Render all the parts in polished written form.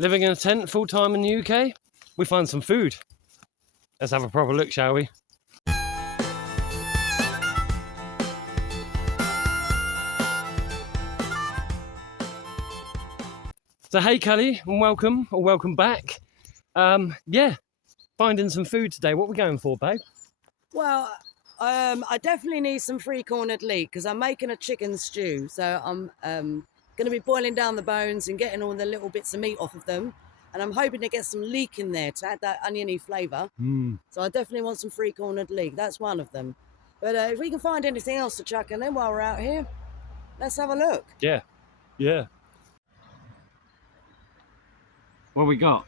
living in a tent full time in the UK, we find some food. Let's have a proper look, shall we? So hey Kelly, and welcome back. Yeah, finding some food today. What are we going for, babe? Well, I definitely need some three-cornered leek because I'm making a chicken stew. So I'm going to be boiling down the bones and getting all the little bits of meat off of them. And I'm hoping to get some leek in there to add that oniony flavour. So I definitely want some three-cornered leek. That's one of them. But if we can find anything else to chuck in then while we're out here, let's have a look. Yeah. What we got?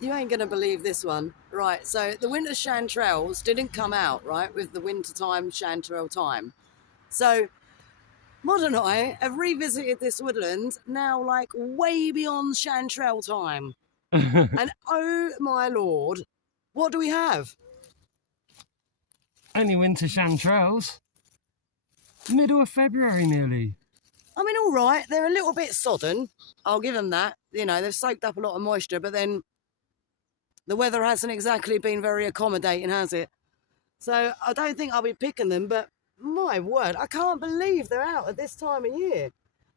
You ain't going to believe this one. Right, so the winter chanterelles didn't come out, right, with the wintertime chanterelle time. So Mod and I have revisited this woodland now like way beyond chanterelle time. And oh my lord, what do we have? Only winter chanterelles. Middle of February nearly. I mean, all right, they're a little bit sodden. I'll give them that. You know, they've soaked up a lot of moisture, but then the weather hasn't exactly been very accommodating, has it? So I don't think I'll be picking them, but my word, I can't believe they're out at this time of year.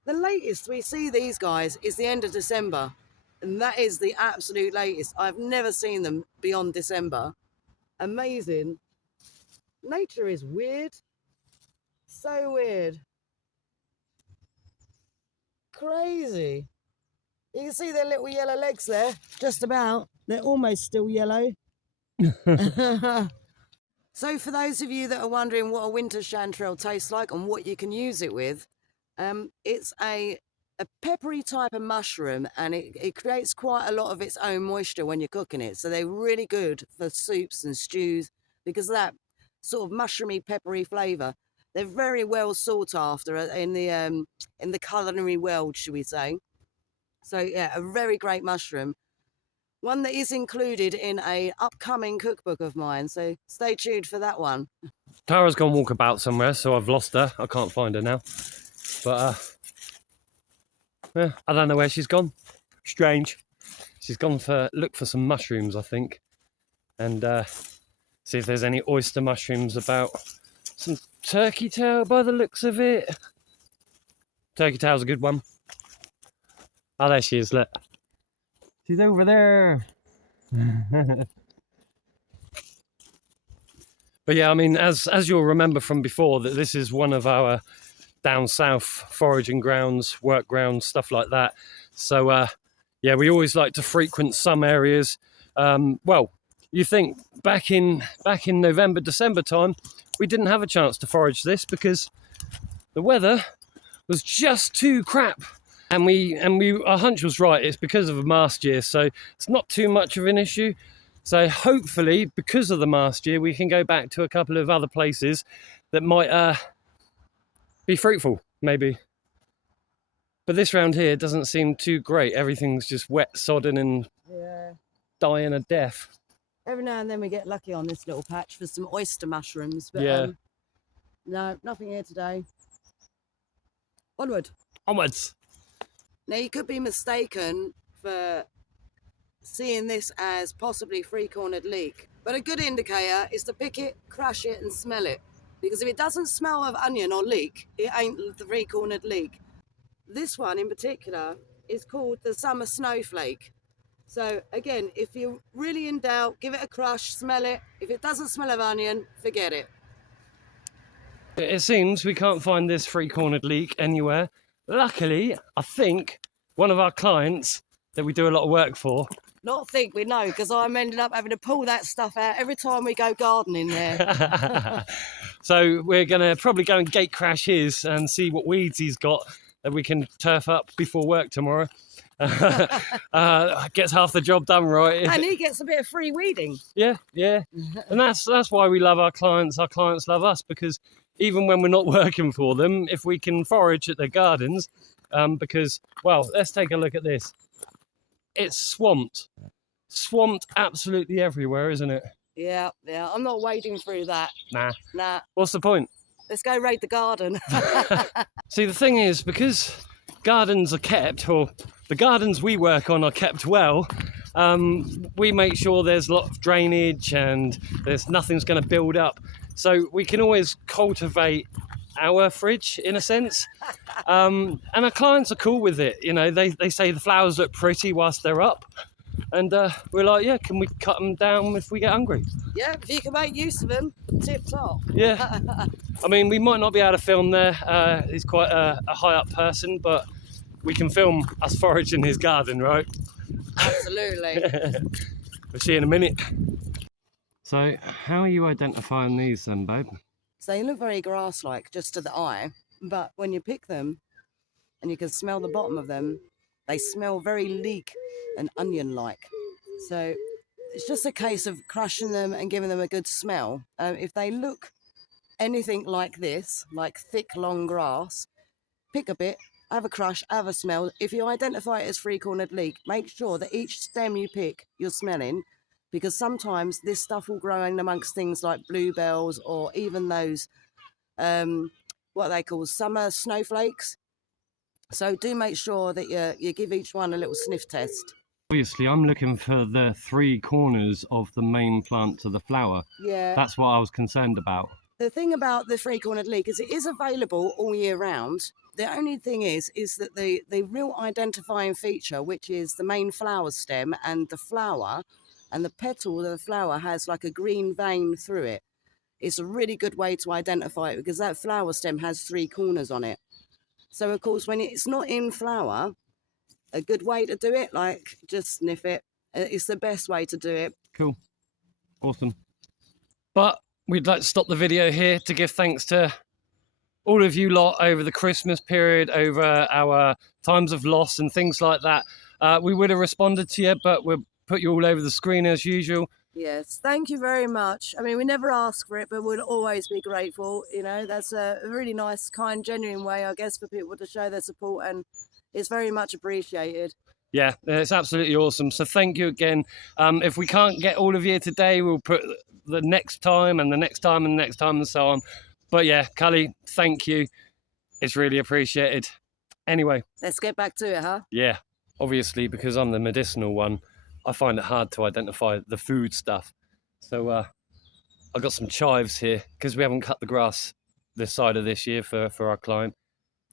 The latest we see these guys is the end of December, and that is the absolute latest. I've never seen them beyond December. Amazing. Nature is weird. So weird. Crazy. You can see their little yellow legs there, just about. They're almost still yellow. So for those of you that are wondering what a winter chanterelle tastes like and what you can use it with, it's a peppery type of mushroom, and it creates quite a lot of its own moisture when you're cooking it. So they're really good for soups and stews because of that sort of mushroomy, peppery flavour. They're very well sought after in the culinary world, should we say. So yeah, a very great mushroom. One that is included in a upcoming cookbook of mine, so stay tuned for that one. Tara's gone walkabout somewhere, so I've lost her. I can't find her now. But yeah, I don't know where she's gone. Strange. She's gone for look for some mushrooms, I think, and see if there's any oyster mushrooms about. Some turkey tail by the looks of it. Turkey tail's a good one. Oh, there she is, look. She's over there. But yeah, I mean, as you'll remember from before, that this is one of our down south foraging grounds, work grounds, stuff like that. So yeah, we always like to frequent some areas. Well, you think back in November, December time, we didn't have a chance to forage this because the weather was just too crap. And our hunch was right, it's because of a mast year, so it's not too much of an issue. So hopefully, because of the mast year, we can go back to a couple of other places that might be fruitful, maybe. But this round here doesn't seem too great. Everything's just wet, sodden, and dying a death. Every now and then we get lucky on this little patch for some oyster mushrooms, but yeah. No, nothing here today. Onwards. Now, you could be mistaken for seeing this as possibly three-cornered leek, but a good indicator is to pick it, crush it, and smell it. Because if it doesn't smell of onion or leek, it ain't the three-cornered leek. This one in particular is called the summer snowflake. So again, if you're really in doubt, give it a crush, smell it. If it doesn't smell of onion, forget it. It seems we can't find this three-cornered leek anywhere. Luckily, I think one of our clients that we do a lot of work for. Not think, we know, because I'm ending up having to pull that stuff out every time we go gardening there. So we're going to probably go and gate crash his and see what weeds he's got that we can turf up before work tomorrow. Gets half the job done, right? And he gets a bit of free weeding. Yeah. And that's why we love our clients love us, because even when we're not working for them, if we can forage at their gardens, because, well, let's take a look at this. It's swamped absolutely everywhere, isn't it? Yeah, I'm not wading through that. Nah. What's the point? Let's go raid the garden. See, the thing is, because gardens are kept, or the gardens we work on are kept well, we make sure there's a lot of drainage and there's nothing's going to build up. So we can always cultivate our fridge in a sense. And our clients are cool with it. You know, they say the flowers look pretty whilst they're up. And we're like, yeah, can we cut them down if we get hungry? Yeah, if you can make use of them, tip top. Yeah. I mean, we might not be able to film there. He's quite a high up person, but we can film us foraging his garden, right? Absolutely. We'll see you in a minute. So, how are you identifying these then, babe? So they look very grass-like just to the eye, but when you pick them and you can smell the bottom of them, they smell very leek and onion-like. So it's just a case of crushing them and giving them a good smell. If they look anything like this, like thick, long grass, pick a bit, have a crush, have a smell. If you identify it as three-cornered leek, make sure that each stem you pick, you're smelling, because sometimes this stuff will grow in amongst things like bluebells or even those, what they call summer snowflakes. So do make sure that you give each one a little sniff test. Obviously, I'm looking for the three corners of the main plant to the flower. Yeah. That's what I was concerned about. The thing about the three-cornered leek is it is available all year round. The only thing is that the real identifying feature, which is the main flower stem and the flower, and the petal of the flower has like a green vein through it. It's a really good way to identify it because that flower stem has three corners on it. So, of course, when it's not in flower, a good way to do it, like, just sniff it. It's the best way to do it. Cool. Awesome. But we'd like to stop the video here to give thanks to all of you lot over the Christmas period, over our times of loss and things like that. We would have responded to you, but we'll put you all over the screen as usual. Yes, thank you very much. I mean, we never ask for it, but we'll always be grateful. You know, that's a really nice, kind, genuine way, I guess, for people to show their support, and it's very much appreciated. Yeah, it's absolutely awesome. So thank you again. If we can't get all of you today, we'll put the next time and the next time and the next time and so on. But yeah, Cully, thank you. It's really appreciated. Anyway. Let's get back to it, huh? Yeah, obviously, because I'm the medicinal one, I find it hard to identify the food stuff. So I've got some chives here because we haven't cut the grass this side of this year for our client.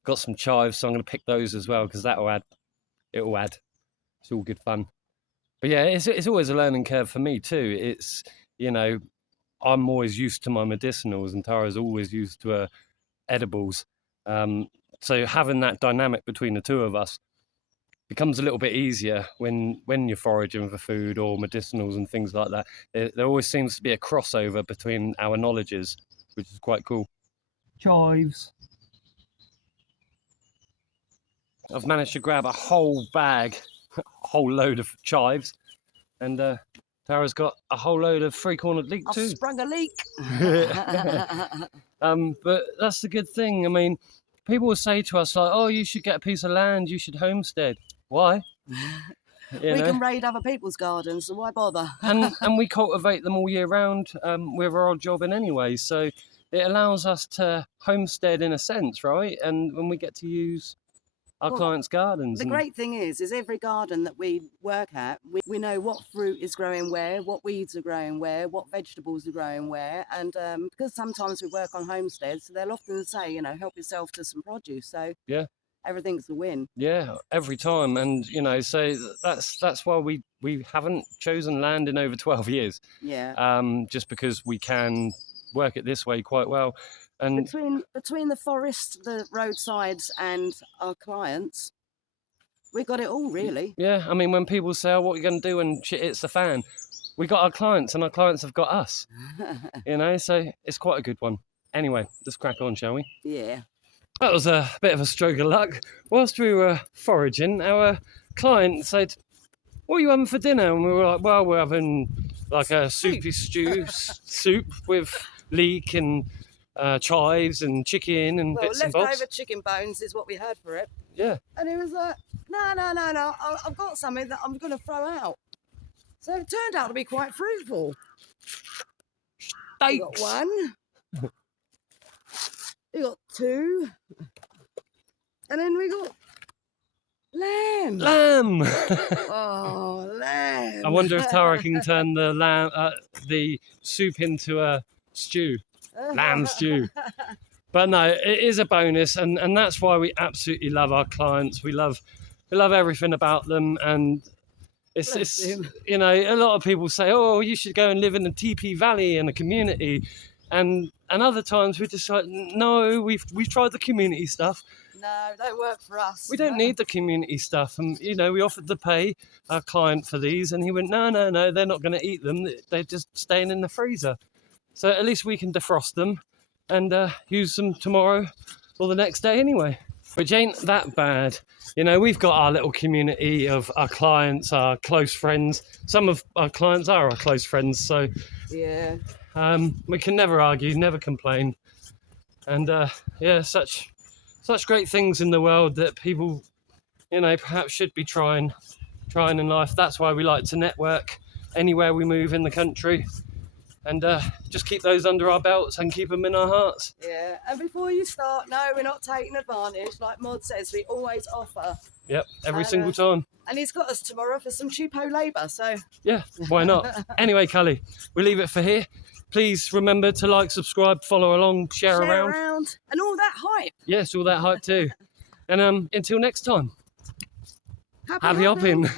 Got some chives, so I'm going to pick those as well because it'll add. It's all good fun. But yeah, it's always a learning curve for me too. It's, you know, I'm always used to my medicinals and Tara's always used to edibles. So having that dynamic between the two of us becomes a little bit easier when you're foraging for food or medicinals and things like that. There always seems to be a crossover between our knowledges, which is quite cool. Chives. I've managed to grab a whole bag, a whole load of chives, and Tara's got a whole load of three-cornered leek too. I've sprung a leek. But that's the good thing. I mean, people will say to us like, "Oh, you should get a piece of land. You should homestead." Why? We can raid other people's gardens, so why bother? and we cultivate them all year round with our odd job in anyway. So it allows us to homestead in a sense, right? And when we get to use our clients' gardens. The great thing is every garden that we work at, we know what fruit is growing where, what weeds are growing where, what vegetables are growing where. And because sometimes we work on homesteads, they'll often say, you know, help yourself to some produce. So yeah, everything's a win. Yeah, every time. And, you know, so that's why we haven't chosen land in over 12 years. Yeah. Just because we can work it this way quite well. And between the forest, the roadsides, and our clients, we got it all, really. Yeah, I mean, when people say, "Oh, what are you going to do when shit hits the fan?" We got our clients, and our clients have got us. You know, so it's quite a good one. Anyway, let's crack on, shall we? Yeah. That was a bit of a stroke of luck. Whilst we were foraging, our client said, "What are you having for dinner?" And we were like, "Well, we're having like a soupy stew soup with leek and chives and chicken and bits and bobs." Leftover chicken bones is what we had for it. Yeah. And he was like, no, I've got something that I'm going to throw out. So it turned out to be quite fruitful. Steaks. We got one. We got two. And then we got Lamb. Lamb! Oh, lamb. I wonder if Tara can turn the soup into a stew. Lamb stew. But no, it is a bonus, and that's why we absolutely love our clients. We love everything about them, and it's you know, a lot of people say, oh, you should go and live in the TP Valley in a community, and other times we're just like, no, we've tried the community stuff. No, they work for us. We don't need the community stuff. And you know, we offered to pay our client for these, and he went, no, they're not going to eat them, they're just staying in the freezer. So at least we can defrost them and use them tomorrow or the next day anyway, which ain't that bad. You know, we've got our little community of our clients, our close friends. Some of our clients are our close friends, so Yeah. we can never argue, never complain. And yeah, such great things in the world that people, you know, perhaps should be trying in life. That's why we like to network anywhere we move in the country, and just keep those under our belts and keep them in our hearts. Yeah, and before you start, no, we're not taking advantage. Like Mod says, we always offer. Yep, every single time. And he's got us tomorrow for some cheapo labour, so... Yeah, why not? Anyway, Cully, we'll leave it for here. Please remember to like, subscribe, follow along, share around. And all that hype. Yes, all that hype too. And until next time, happy hopping.